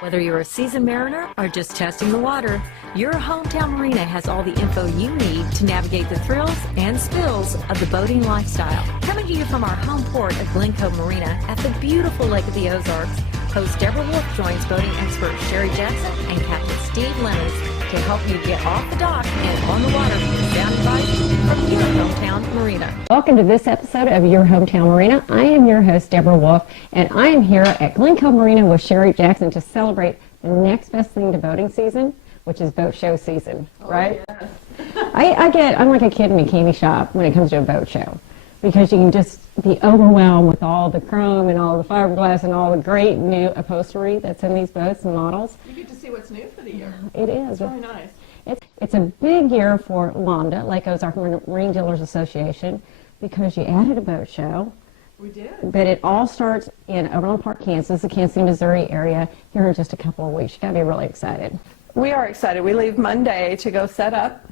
Whether you're a seasoned mariner or just testing the water, your hometown marina has all the info you need to navigate the thrills and spills of the boating lifestyle. Coming to you from our home port of Glencoe Marina at the beautiful Lake of the Ozarks, host Deborah Wolf joins boating expert Sherry Jackson and Captain Steve Lemons to help you get off the dock and on the water with sound advice from your hometown marina. Welcome to this episode of Your Hometown Marina. I am your host, Deborah Wolf, and I am here at Glencoe Marina with Sherry Jackson to celebrate the next best thing to boating season, which is boat show season, right? Oh, yes. I'm like a kid in a candy shop when it comes to a boat show, because you can just be overwhelmed with all the chrome and all the fiberglass and all the great new upholstery that's in these boats and models. You get to see what's new for the year. It is. It's really nice. It's a big year for LOMDA, Lake Ozark Marine Dealers Association, because you added a boat show. We did. But it all starts in Overland Park, Kansas, the Kansas City, Missouri area, here in just a couple of weeks. You gotta be really excited. We are excited. We leave Monday to go set up,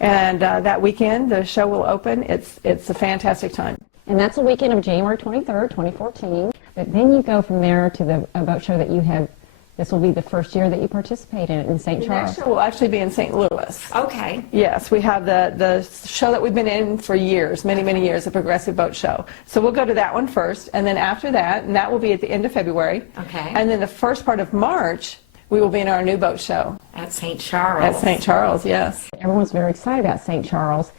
and that weekend the show will open. It's a fantastic time. And that's the weekend of January 23rd, 2014. But then you go from there to a boat show that you have. This will be the first year that you participate in St. Charles. The next show will actually be in St. Louis. Okay. Yes, we have the show that we've been in for years, many years, the Progressive Boat Show. So we'll go to that one first, and then after that, and that will be at the end of February. Okay. And then the first part of March, we will be in our new boat show. At St. Charles. At St. Charles, yes. Everyone's very excited about St. Charles.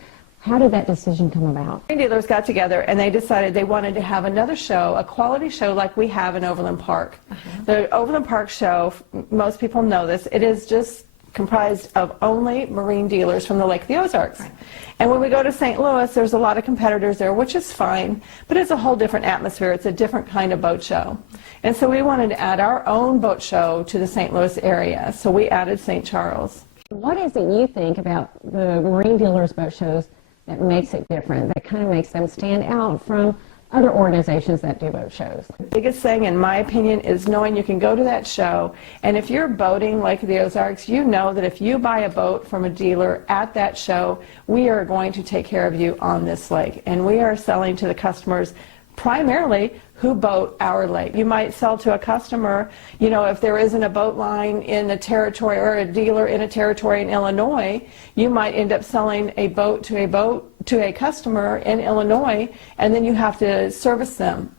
How did that decision come about? Marine dealers got together and they decided they wanted to have another show, a quality show like we have in Overland Park. The Overland Park show, most people know this, it is just comprised of only marine dealers from the Lake of the Ozarks. Right. And when we go to St. Louis, there's a lot of competitors there, which is fine, but it's a whole different atmosphere. It's a different kind of boat show. And so we wanted to add our own boat show to the St. Louis area, so we added St. Charles. What is it you think about the marine dealers boat shows that makes it different, that kind of makes them stand out from other organizations that do boat shows? The biggest thing, in my opinion, is knowing you can go to that show, and if you're boating Lake of the Ozarks, you know that if you buy a boat from a dealer at that show, we are going to take care of you on this lake. And we are selling to the customers primarily who boat our lake. You might sell to a customer, you know, if there isn't a boat line in a territory or a dealer in a territory in Illinois, you might end up selling a boat to a customer in Illinois, and then you have to service them.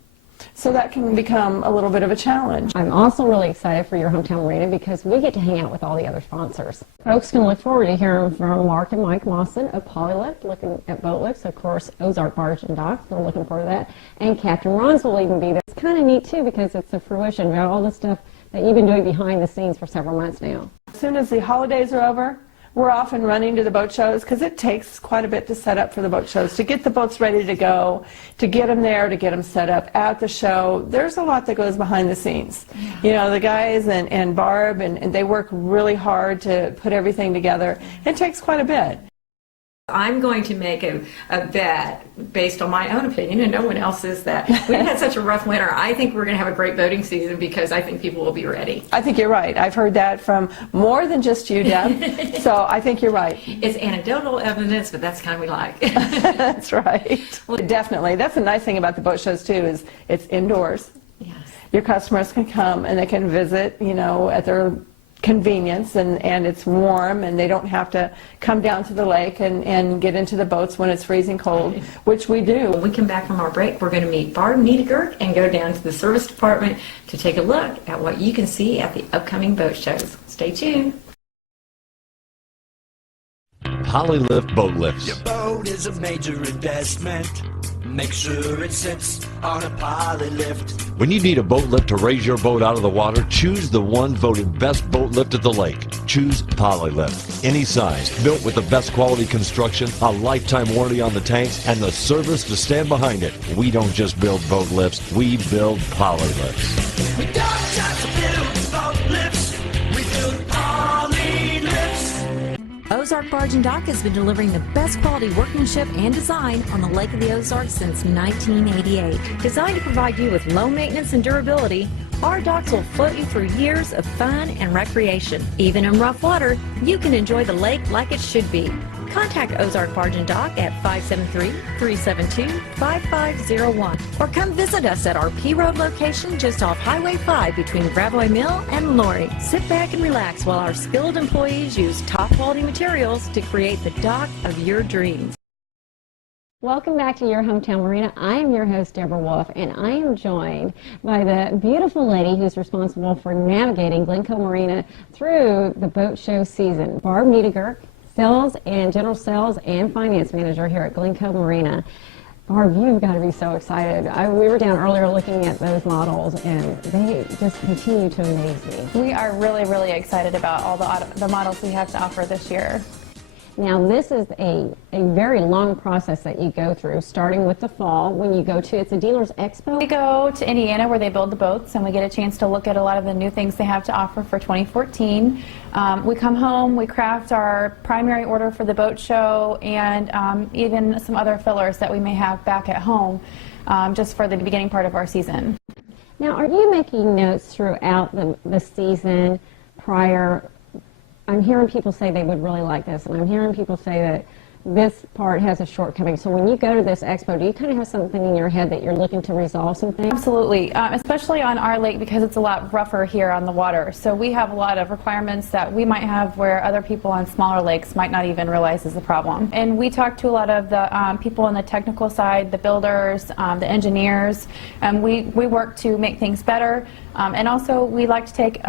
So that can become a little bit of a challenge. I'm also really excited for Your Hometown Marina because we get to hang out with all the other sponsors. Folks can look forward to hearing from Mark and Mike Lawson of Polylift, looking at boat lifts, of course, Ozark Barge and Dock. They're looking forward to that. And Captain Ron's will even be there. It's kind of neat, too, because it's the fruition of all the stuff that you've been doing behind the scenes for several months now. As soon as the holidays are over, we're off and running to the boat shows because it takes quite a bit to set up for the boat shows, to get the boats ready to go, to get them there, to get them set up at the show. There's a lot that goes behind the scenes. Yeah. You know, the guys and Barb, and they work really hard to put everything together. It takes quite a bit. I'm going to make a bet based on my own opinion, and no one else's, that we've had such a rough winter. I think we're going to have a great boating season because I think people will be ready. I think you're right. I've heard that from more than just you, Deb. So I think you're right. It's anecdotal evidence, but that's the kind we like. That's right. Well, definitely. That's the nice thing about the boat shows, too, is it's indoors. Yes. Your customers can come and they can visit, you know, at their convenience, and it's warm, and they don't have to come down to the lake and get into the boats when it's freezing cold, which we do. When we come back from our break, we're going to meet Barb Niedergerk and go down to the service department to take a look at what you can see at the upcoming boat shows. Stay tuned. Polylift Boat Lifts. Your boat is a major investment. Make sure it sits on a Polylift. When you need a boat lift to raise your boat out of the water, choose the one voted best boat lift at the lake. Choose Polylift. Any size, built with the best quality construction, a lifetime warranty on the tanks, and the service to stand behind it. We don't just build boat lifts, we build Polylifts. We don't just build boat lifts, we build Polylifts. Ozark Barge and Dock has been delivering the best quality workmanship and design on the Lake of the Ozarks since 1988. Designed to provide you with low maintenance and durability, our docks will float you through years of fun and recreation. Even in rough water, you can enjoy the lake like it should be. contact Ozark Barge and Dock at 573-372-5501 or come visit us at our P Road location just off Highway 5 between Gravois Mill and Lori. Sit back and relax while our skilled employees use top quality materials to create the dock of your dreams. Welcome back to Your Hometown Marina. I am your host, Deborah Wolf, and I am joined by the beautiful lady who's responsible for navigating Glencoe Marina through the boat show season, Barb Niediger, General Sales and Finance Manager here at Glencoe Marina. Barb, you've got to be so excited. We were down earlier looking at those models, and they just continue to amaze me. We are really, really excited about all the models we have to offer this year. Now, this is a very long process that you go through, starting with the fall when you go to, it's a dealer's expo? We go to Indiana where they build the boats, and we get a chance to look at a lot of the new things they have to offer for 2014. We come home, we craft our primary order for the boat show, and even some other fillers that we may have back at home just for the beginning part of our season. Now, are you making notes throughout the season prior? I'm hearing people say they would really like this, and I'm hearing people say that this part has a shortcoming. So when you go to this expo, do you kind of have something in your head that you're looking to resolve some things? Absolutely, especially on our lake because it's a lot rougher here on the water. So we have a lot of requirements that we might have where other people on smaller lakes might not even realize is a problem. And we talk to a lot of the people on the technical side, the builders, the engineers, and we work to make things better. And also we like to take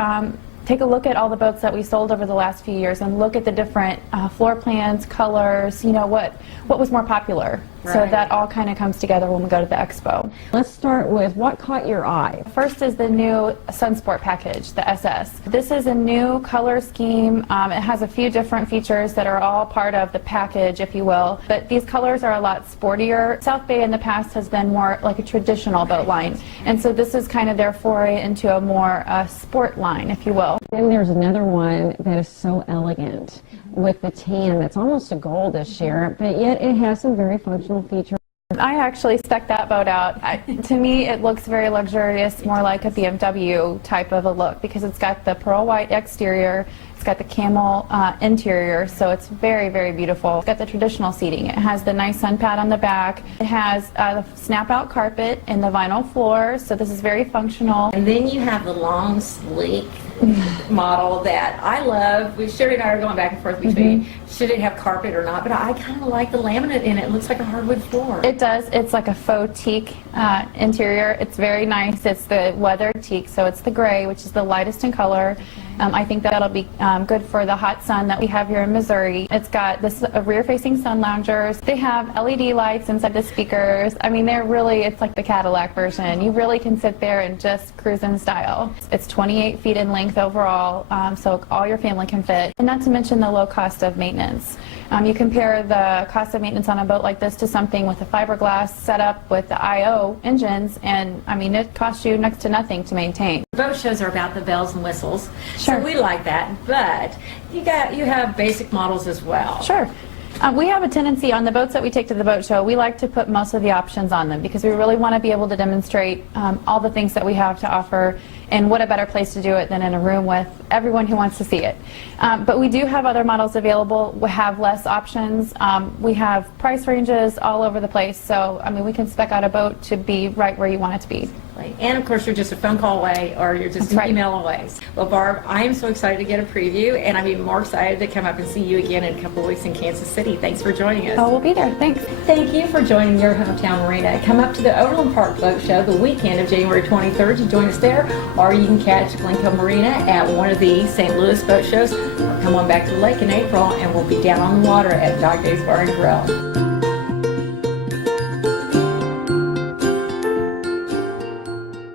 a look at all the boats that we sold over the last few years and look at the different floor plans, colors, you know, what was more popular. Right. So that all kind of comes together when we go to the expo. Let's start with what caught your eye. First is the new Sunsport package, the SS. This is a new color scheme. It has a few different features that are all part of the package, if you will. But these colors are a lot sportier. South Bay in the past has been more like a traditional boat line. And so this is kind of their foray into a more sport line, if you will. Then there's another one that is so elegant with the tan that's almost a gold this year, but yet it has some very functional features. I actually spec'd that boat out. To me, it looks very luxurious, more like a BMW type of a look because it's got the pearl white exterior, it's got the camel interior, so it's very, very beautiful. It's got the traditional seating. It has the nice sun pad on the back. It has the snap-out carpet and the vinyl floor, so this is very functional. And then you have the long, sleek model that I love. Sherry and I are going back and forth between should it have carpet or not, but I kind of like the laminate in it. It looks like a hardwood floor. It does. It's like a faux teak interior. It's very nice. It's the weathered teak, so it's the gray, which is the lightest in color. I think that'll be good for the hot sun that we have here in Missouri. It's got this rear-facing sun loungers. They have LED lights inside the speakers. I mean, it's like the Cadillac version. You really can sit there and just cruise in style. It's 28 feet in length overall, so all your family can fit. And not to mention the low cost of maintenance. You compare the cost of maintenance on a boat like this to something with a fiberglass setup with the IO engines, and I mean, it costs you next to nothing to maintain. Boat shows are about the bells and whistles, sure. So we like that, but you have basic models as well. Sure. We have a tendency on the boats that we take to the boat show, we like to put most of the options on them because we really want to be able to demonstrate all the things that we have to offer, and what a better place to do it than in a room with everyone who wants to see it. But we do have other models available. We have less options. We have price ranges all over the place, so I mean we can spec out a boat to be right where you want it to be. And of course, you're just a phone call away, or you're just an email away. Well, Barb, I am so excited to get a preview, and I'm even more excited to come up and see you again in a couple of weeks in Kansas City. Thanks for joining us. Oh, we'll be there. Thanks. Thank you for joining Your Hometown Marina. Come up to the Overland Park Boat Show the weekend of January 23rd to join us there, or you can catch Glencoe Marina at one of the St. Louis boat shows, or come on back to the lake in April, and we'll be down on the water at Dog Days Bar and Grill.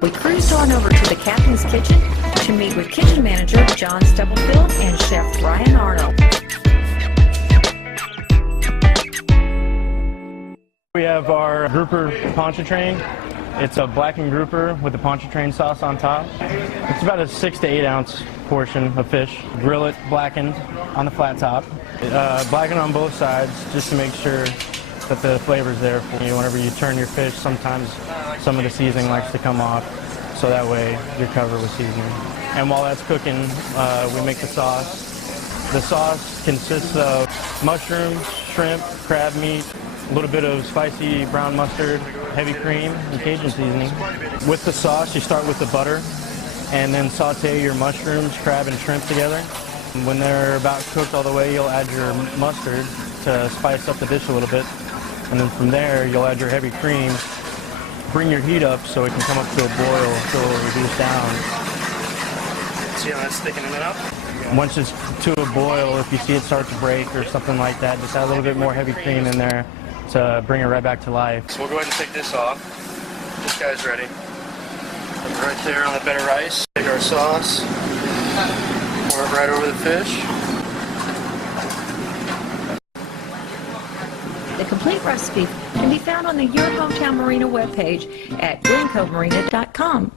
We cruised on over to the Captain's Kitchen to meet with kitchen manager John Stubblefield and chef Ryan Arnold. We have our grouper pontchartrain. It's a blackened grouper with a pontchartrain sauce on top. It's about a 6 to 8 ounce portion of fish. Grill it blackened on the flat top. Blackened on both sides just to make sure that the flavor's there for you. Whenever you turn your fish, sometimes some of the seasoning likes to come off, so that way you're covered with seasoning. And while that's cooking, we make the sauce. The sauce consists of mushrooms, shrimp, crab meat, a little bit of spicy brown mustard, heavy cream, and Cajun seasoning. With the sauce, you start with the butter and then saute your mushrooms, crab, and shrimp together. When they're about cooked all the way, you'll add your mustard to spice up the dish a little bit. And then from there, you'll add your heavy cream. Bring your heat up so it can come up to a boil so it'll reduce down. See how that's thickening it up? Once it's to a boil, if you see it start to break or something like that, just add a little bit more heavy cream in there to bring it right back to life. So we'll go ahead and take this off. This guy's ready. Right there on the better rice. Take our sauce, pour it right over the fish. The complete recipe can be found on the Your Hometown Marina webpage at glencovemarina.com.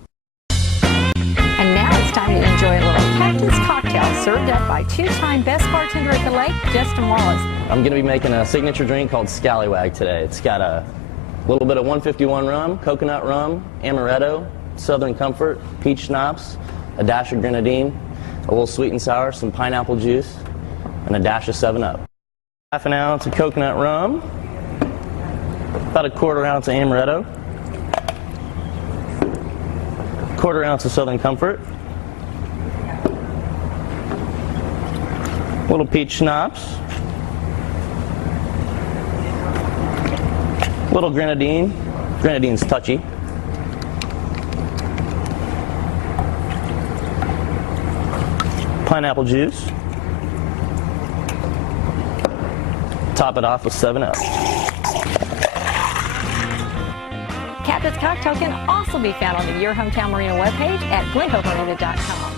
And now it's time to enjoy a little Captain's Cocktail served up by two-time best bartender at the lake, Justin Wallace. I'm going to be making a signature drink called Scallywag today. It's got a little bit of 151 rum, coconut rum, amaretto, Southern Comfort, peach schnapps, a dash of grenadine, a little sweet and sour, some pineapple juice, and a dash of 7-Up. Half an ounce of coconut rum, about a quarter ounce of amaretto, quarter ounce of Southern Comfort, little peach schnapps, little grenadine. Grenadine's touchy. Pineapple juice. Top it off with 7-Up. Captain's Cocktail can also be found on the Your Hometown Marina webpage at glencovemarina.com.